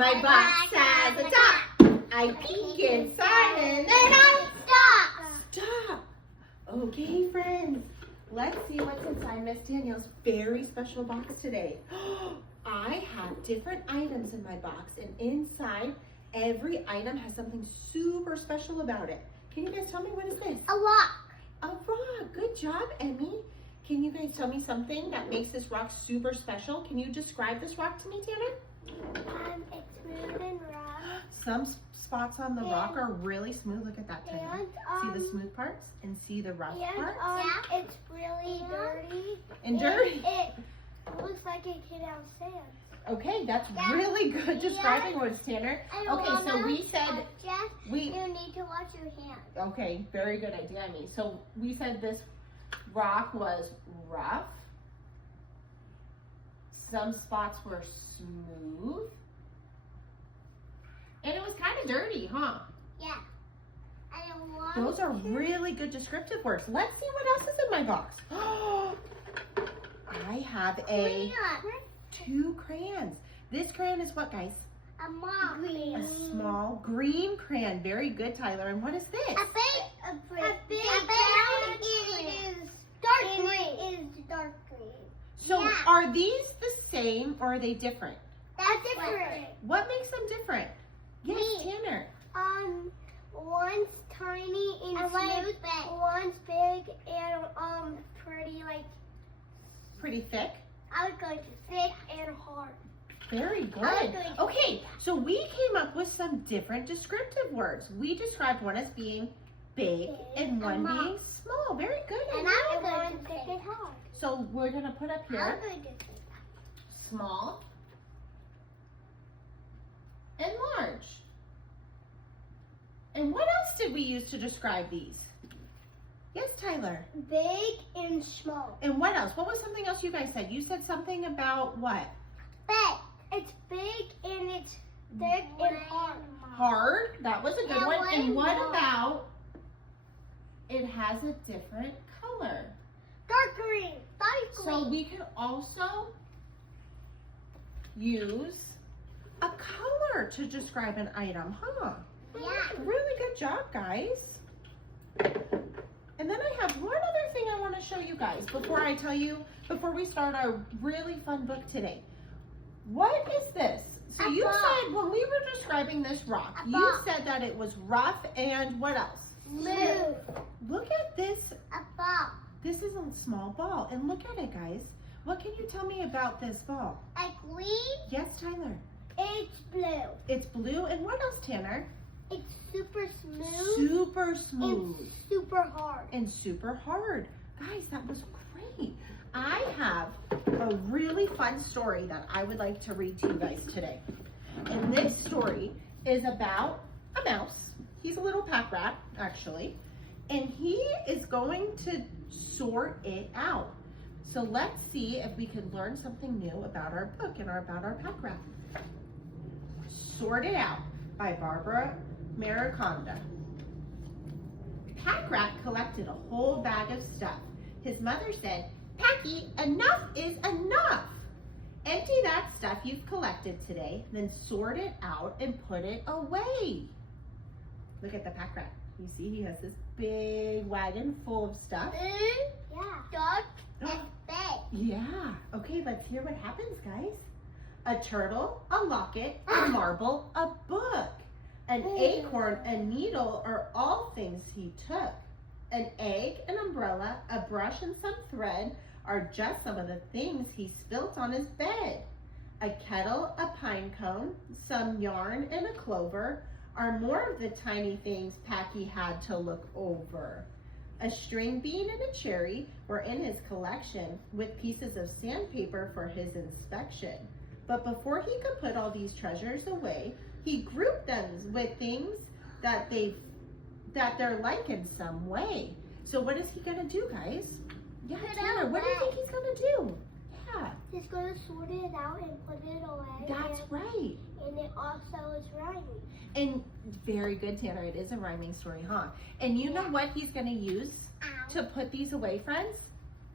My box has a top. I peek inside and then I stop. Okay, friends. Let's see what's inside Miss Danielle's very special box today. I have different items in my box, and inside every item has something super special about it. Can you guys tell me what is this? A rock. A rock. Good job, Emmy. Can you guys tell me something that makes this rock super special? Can you describe this rock to me, Tanner? It's smooth and rough. Some spots on the rock are really smooth. Look at that, Tanner. See the smooth parts and see the rough parts? It's really dirty. And dirty. It looks like it came out of sand. Okay, that's really good describing words, Tanner. Okay, so we said you need to wash your hands. Okay, very good idea, Emmy. So we said this rock was rough. Some spots were smooth. And it was kind of dirty, huh? Yeah. Those are really good descriptive words. Let's see what else is in my box. I have two crayons. This crayon is what, guys? A small green crayon. Very good, Tyler. And what is this? A big crayon. It is dark green. It is dark green. So are these the same or are they different? That's different. What makes them different? Yes, Tanner. One's tiny and smooth. One's big and Pretty thick. I was going to thick and hard. Very good. Okay, so we came up with some different descriptive words. We described one as being big and one being small. Very good. And I'm going to thick and hard. So we're going to put up here I'm going to thick. small and large. And what else did we use to describe these? Yes, Tyler. Big and small. And what else? What was something else you guys said? You said something about what? Big. It's big and it's thick and hard. Hard. That was a good one. And what about it has a different color? Dark green. Dark green. So we can also use a color to describe an item, huh? Yeah. Really good job, guys. And then I have one other thing I want to show you guys before we start our really fun book today. What is this? So you said when we were describing this rock, you said that it was rough and what else? Smooth. Look at this. A ball. This is a small ball. And look at it, guys. What can you tell me about this ball? A green. Yes, Tyler. It's blue. It's blue. And what else, Tanner? It's super smooth. Super smooth. And super hard. And super hard. Guys, that was great. I have a really fun story that I would like to read to you guys today. And this story is about a mouse. He's a little pack rat, actually. And he is going to sort it out. So let's see if we can learn something new about our book and about our pack rat. Sort It Out by Barbara Mariconda. Pack Rat collected a whole bag of stuff. His mother said, "Packy, enough is enough. Empty that stuff you've collected today, then sort it out and put it away." Look at the Pack Rat. You see he has this big wagon full of stuff. Yeah. Dark and big. Yeah. Okay, let's hear what happens, guys. A turtle, a locket, a marble, a book. An acorn, a needle are all things he took. An egg, an umbrella, a brush, and some thread are just some of the things he spilt on his bed. A kettle, a pine cone, some yarn, and a clover are more of the tiny things Packy had to look over. A string bean and a cherry were in his collection with pieces of sandpaper for his inspection. But before he could put all these treasures away, he grouped them with things that they're like in some way. So what is he gonna do, guys? Yeah, Tanner, what do you think he's gonna do? Yeah. He's gonna sort it out and put it away. That's right. And it also is rhyming. And very good, Tanner. It is a rhyming story, huh? And you know what he's gonna use to put these away, friends?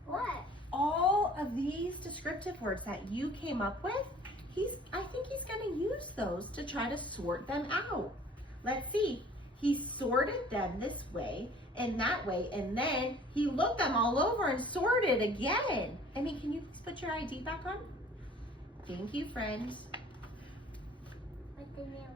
What? All of these descriptive words that you came up with, I think he's gonna use those to try to sort them out. Let's see. He sorted them this way and that way, and then he looked them all over and sorted again. Emmy, can you please put your ID back on? Thank you, friends.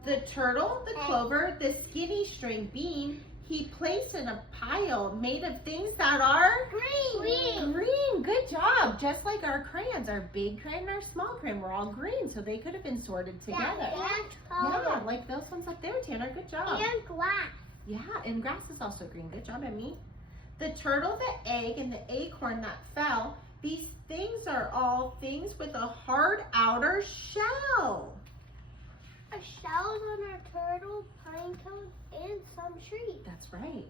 The turtle, the clover, the skinny string bean, he placed in a pile made of things that are Green. green. Good job. Just like our crayons, our big crayon and our small crayon were all green, so they could have been sorted together. Yeah, like those ones up there, Tanner. Good job. And glass. Yeah, and grass is also green. Good job, Emmy. The turtle, the egg, and the acorn that fell, these things are all things with a hard outer shell. A shells on our turtle, pine cone, and some trees. That's right.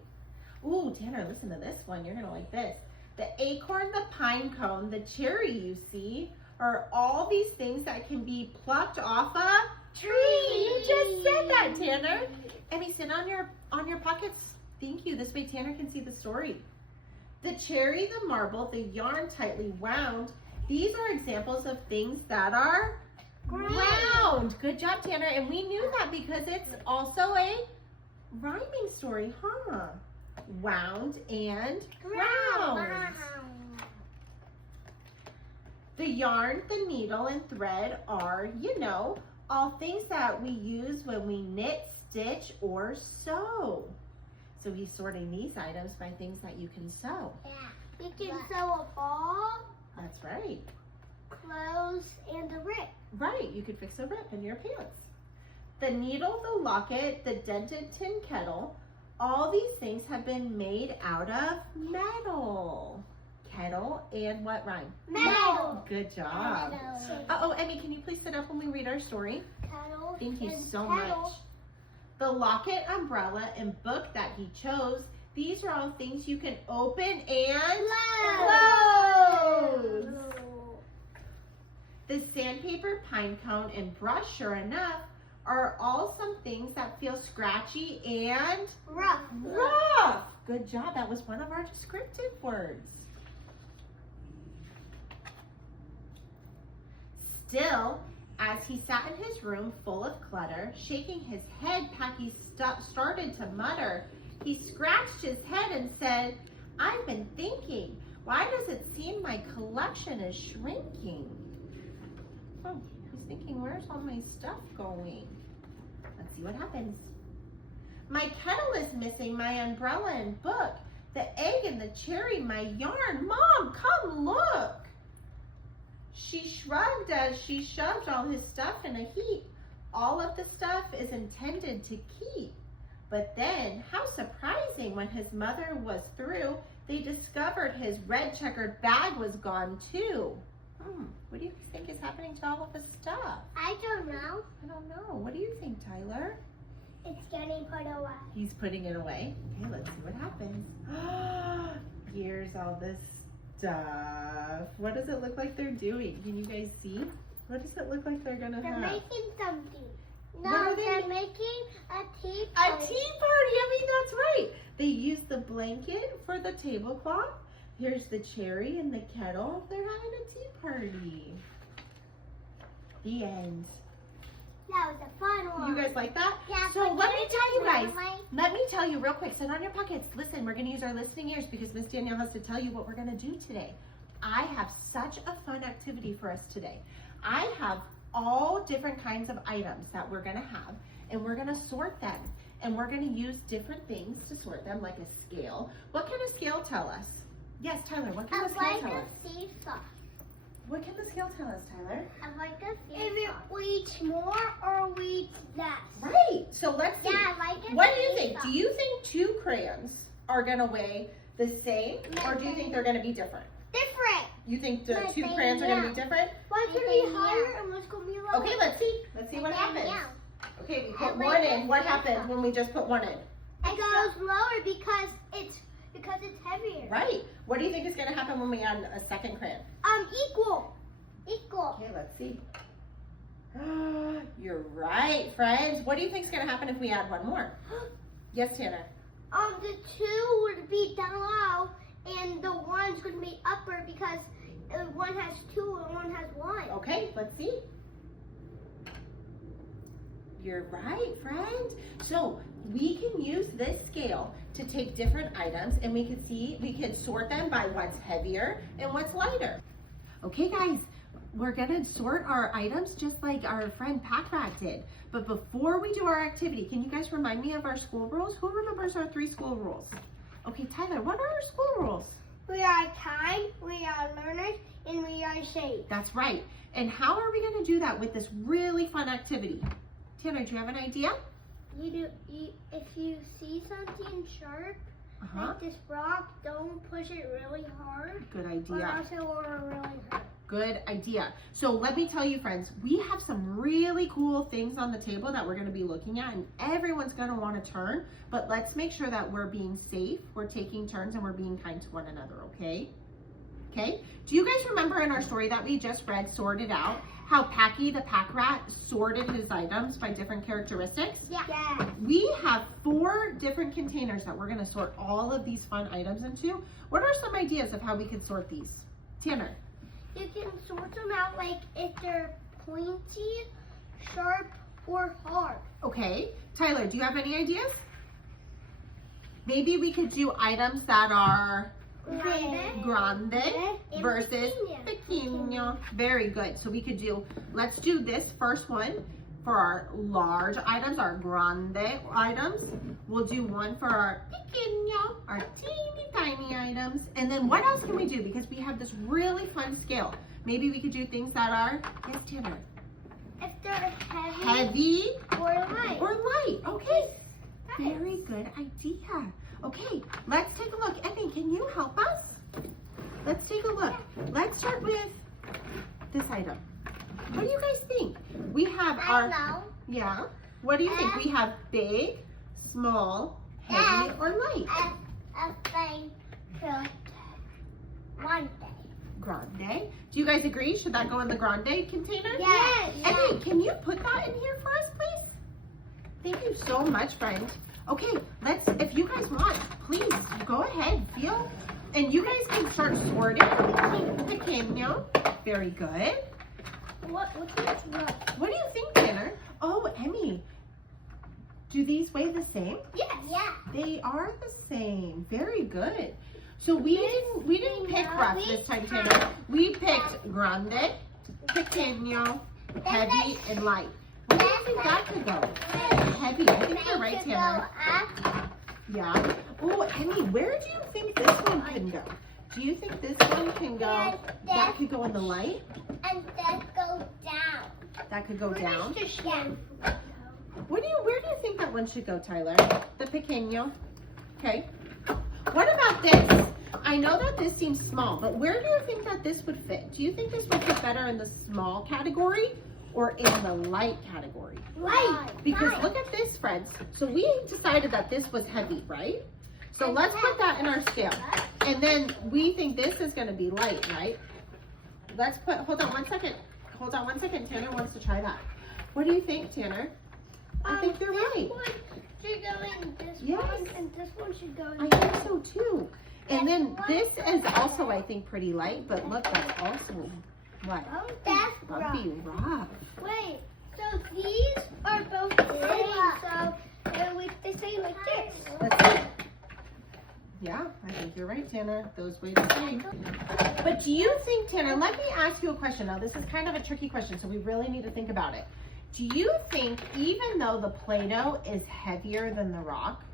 Ooh, Tanner, listen to this one. You're going to like this. The acorn, the pine cone, the cherry you see are all these things that can be plucked off a tree. You just said that, Tanner. Emmy, sit on your pockets. Thank you. This way Tanner can see the story. The cherry, the marble, the yarn tightly wound. These are examples of things that are round. Good job, Tanner. And we knew that because it's also a rhyming story, huh? Wound and round. The yarn, the needle, and thread are, all things that we use when we knit, stitch, or sew. So he's sorting these items by things that you can sew. Yeah. You can sew a ball, That's right. clothes, and a rip. Right, you could fix a rip in your pants. The needle, the locket, the dented tin kettle, all these things have been made out of metal. Kettle and what rhyme? Metal. Good job. Uh-oh, Emmy, can you please sit up when we read our story? Kettle. Thank you and so kettle. much. The locket, umbrella, and book that he chose, these are all things you can open and close. The sandpaper, pine cone, and brush, sure enough, are all some things that feel scratchy and Rough. rough. Good job. That was one of our descriptive words. Still, as he sat in his room full of clutter, shaking his head, Packy started to mutter. He scratched his head and said, I've been thinking, why does it seem my collection is shrinking? Oh, he's thinking, where's all my stuff going? Let's see what happens. My kettle is missing, my umbrella and book, the egg and the cherry, my yarn. Mom, come look. She shrugged as she shoved all his stuff in a heap. All of the stuff is intended to keep. But then, how surprising, when his mother was through, they discovered his red checkered bag was gone too. What do you think is happening to all of his stuff? I don't know. I don't know. What do you think, Tyler? It's getting put away. He's putting it away. Okay, let's see what happens. Here's all this stuff. What does it look like they're doing? Can you guys see? What does it look like they're gonna They're have? making something. What No, are they they're making a tea A party. tea party. I mean, that's right. They use the blanket for the tablecloth. Here's the cherry and the kettle. They're having a tea party. The end. That was a fun one. You guys like that? Yeah, So but let can me I tell you just guys. wear my- Let me tell you real quick. Sit on your pockets. Listen, we're going to use our listening ears because Miss Danielle has to tell you what we're going to do today. I have such a fun activity for us today. I have all different kinds of items that we're going to have, and we're going to sort them. And we're going to use different things to sort them, like a scale. What can a scale tell us? Yes, Tyler, what can I the scale like tell us? a seesaw. What can the scale tell us, Tyler? I like a seesaw. If it weighs more or weighs less. Right. So let's see. Yeah, I like a What do you think? seesaw. Do you think 2 crayons are going to weigh the same, or do you think they're going to be different? Different. You think the I 2 think, crayons are going to yeah. be different? One's going to be higher and one's going to be lower. Okay, let's see. Let's see what happens. Yeah. Okay, we I put like one this in. What seesaw. happens when we just put one in? It goes lower because it's heavier. Right. What do you think is going to happen when we add a second crayon? Equal. Equal. Okay, let's see. You're right, friends. What do you think is going to happen if we add one more? Yes, Tanner. The 2 would be down low and the 1's going to be upper because one has 2 and one has 1. Okay, let's see. You're right, friend. So we can use this scale to take different items and we can sort them by what's heavier and what's lighter. Okay guys, we're gonna sort our items just like our friend Pack Rat did. But before we do our activity, can you guys remind me of our school rules? Who remembers our 3 school rules? Okay, Tyler, what are our school rules? We are kind, we are learners, and we are safe. That's right. And how are we gonna do that with this really fun activity? Tanner, do you have an idea? If you see something sharp, like this rock, don't push it really hard. Good Or idea. else it will really hurt. Good idea. So let me tell you, friends, we have some really cool things on the table that we're going to be looking at, and everyone's going to want to turn, but let's make sure that we're being safe, we're taking turns, and we're being kind to one another, okay? Okay? Do you guys remember in our story that we just read, Sorted Out, how Packy the Pack Rat sorted his items by different characteristics? Yeah. We have 4 different containers that we're going to sort all of these fun items into. What are some ideas of how we could sort these? Tanner? You can sort them out like if they're pointy, sharp, or hard. Okay. Tyler, do you have any ideas? Maybe we could do items that are grande versus pequeño. Very good. So we could do, let's do this first one for our large items, our grande items. We'll do one for our pequeño, our teeny tiny items. And then what else can we do? Because we have this really fun scale. Maybe we could do things that are, yes, Tanner? If they're heavy, Heavy or light. or light. Okay. Very good idea. Okay, let's take a look. Emmy, can you help us? Let's take a look. Let's start with this item. What do you guys think? We have I don't know. Yeah. What do you think? We have big, small, heavy, or light? A thing for one day. Grande. Do you guys agree? Should that go in the grande container? Yes. Emmy, can you put that in here for us, please? Thank you so much, friend. Okay, if you guys want, please go ahead, feel, and you guys can start sorting pequeño. Very good. What What do you think, Tanner? Oh, Emmy, do these weigh the same? Yes. Yeah. They are the same. Very good. So we didn't pick rough this time, Tanner. We picked grande, pequeño, heavy, and light. Where do you think that could go? Heavy. I think you're right, Tanner. Yeah. Oh, Emmy, where do you think this one can go? Do you think this one can go? That could go in the light? And that goes down. That could go down? Yeah. Where do you think that one should go, Tyler? The pequeño? Okay. What about this? I know that this seems small, but where do you think that this would fit? Do you think this would fit better in the small category or in the light category? Light. Because look at this, friends. So we decided that this was heavy, right? So let's put that in our scale. And then we think this is going to be light, right? Let's put, hold on one second. Hold on one second. Tanner wants to try that. What do you think, Tanner? I think you're right. This one should go in this Yes. one, and this one should go in I think so too. And then this is also, I think, pretty light, but look, that's also what? Oh, that's Bumpy rough. Wait, so these are both the same, so they say like this. Let's see. Yeah, I think you're right, Tanner. Those weigh the same. But do you think, Tanner, let me ask you a question. Now, this is kind of a tricky question, so we really need to think about it. Do you think, even though the Play-Doh is heavier than the rock,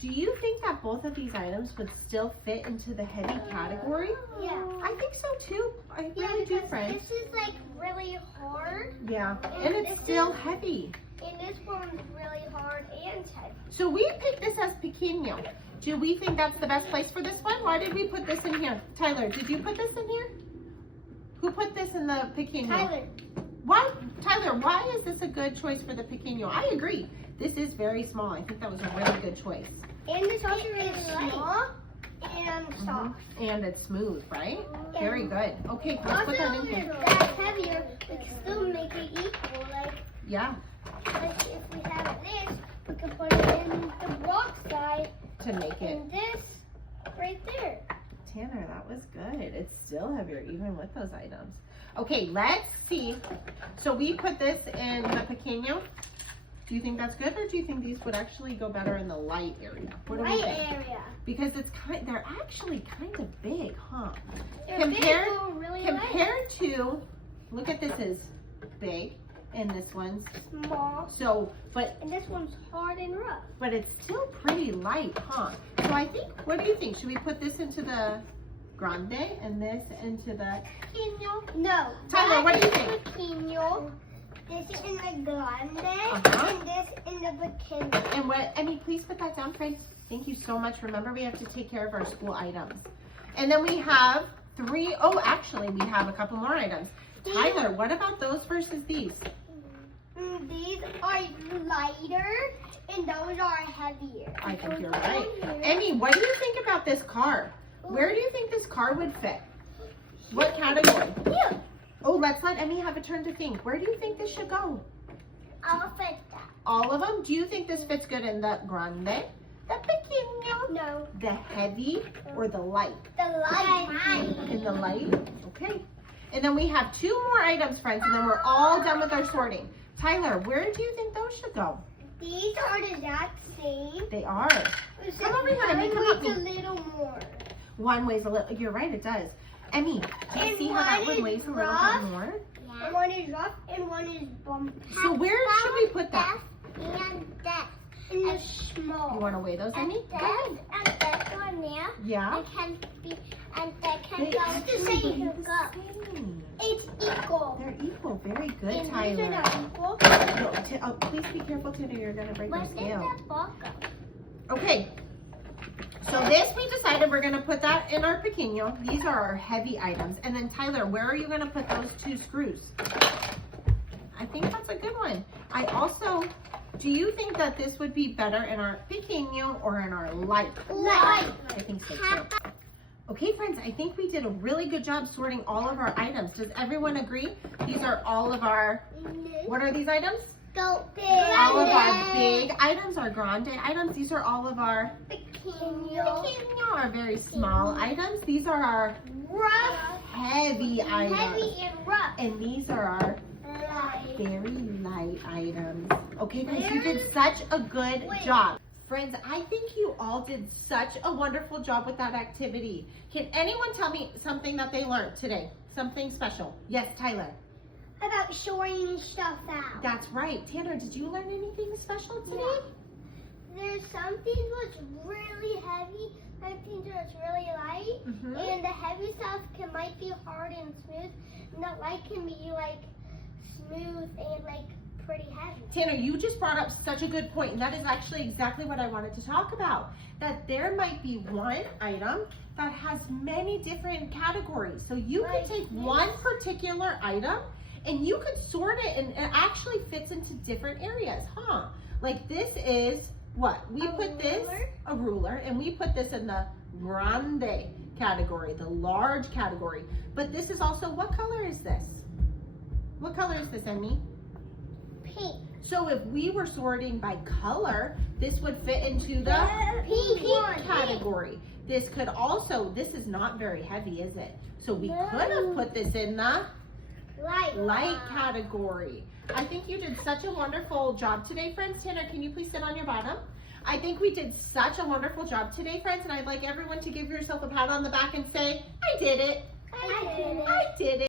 do you think that both of these items would still fit into the heavy category? Yeah. I think so too. I really do, friends. This is like really hard, Yeah, and it's still heavy. and this one's really hard and heavy. So we picked this as pequeño. Do we think that's the best place for this one? Why did we put this in here? Tyler, did you put this in here? Who put this in the pequeño? Tyler. Why, Tyler, why is this a good choice for the pequeño? I agree. This is very small. I think that was a really good choice. And this also really small and soft. And it's smooth, right? Very good. Okay, let's put that in Also, here. if that's heavier, we can still make it equal. Yeah, Like if we have this, we can put it in the rock side to make it. and this right there. Tanner, that was good. It's still heavier even with those items. Okay, let's see. So we put this in the pequeño. Do you think that's good, or do you think these would actually go better in the light area? What do we Light think? area. Because they're actually kind of big, huh? They're Compared- big, but really light. Compared to, look at this is big, and this one's Small. so, And this one's hard and rough. but it's still pretty light, huh? So I think, what do you think? Should we put this into the grande and this into the pequeño? No. Tyler, what do you think? Pequeño. This in the grande Uh-huh. and this in the bikini. And what, Emmy, please put that down, friends. Thank you so much. Remember, we have to take care of our school items. And then we have actually, we have a couple more items. Tyler, what about those versus these? These are lighter and those are heavier. I think you're right. Emmy, what do you think about this car? Where do you think this car would fit? What category? Here. Oh, let's let Emmy have a turn to think. Where do you think this should go? I'll fit that. All of them? Do you think this fits good in the grande, the pequeño, No. the heavy, or the light? The light. In the light? Okay. And then we have 2 more items, friends, and then we're all done with our sorting. Tyler, where do you think those should go? These are the exact same. They are. Come over here, Emmy, come One help weighs a little more. One weighs a little, you're right, it does. Emmy, do you And see how that one one is weighs a little rough. bit more? And one is rough and one is bumpy. So where should we put that? And that. And the small. You want to weigh those, Emmy? Go ahead. And that one there. Yeah? It can be, and that can They go actually the same. It's equal. They're equal. Very good, And these are Tyler. not equal. No, please be careful, Tina. You're going to break your But then scale. the ball goes. Okay. So this, we decided we're going to put that in our pequeño. These are our heavy items. And then, Tyler, where are you going to put those 2 screws? I think that's a good one. I also, do you think that this would be better in our pequeño or in our light? Light. I think so too. Okay, friends, I think we did a really good job sorting all of our items. Does everyone agree? These are all of our, what are these items? Go big. All of our big items, our grande items. These are all of our Pequeño. pequeño, our very small items. These are our Rough. heavy items. Heavy and rough. And these are our Light. very light items. Okay, guys, you did such a good job. Friends, I think you all did such a wonderful job with that activity. Can anyone tell me something that they learned today? Something special? Yes, Tyler. About sorting stuff out. That's right. Tanner, did you learn anything special today? Yeah. There's some things that's really heavy, some things that's really light, Mm-hmm. and the heavy stuff might be hard and smooth, and the light can be like smooth and like pretty heavy. Tanner, you just brought up such a good point, and that is actually exactly what I wanted to talk about. That there might be one item that has many different categories. So you could take one particular item and you could sort it, and it actually fits into different areas, huh? Like this is what? We put this, a ruler, and we put this in the grande category, the large category. But this is also, what color is this? What color is this, Emmy? Pink. So if we were sorting by color, this would fit into the pink category. This could also, this is not very heavy, is it? So we could have put this in the light category. I think you did such a wonderful job today, friends. Tanner, can you please sit on your bottom? I think we did such a wonderful job today, friends, and I'd like everyone to give yourself a pat on the back and say, I did it. I did it. I did it.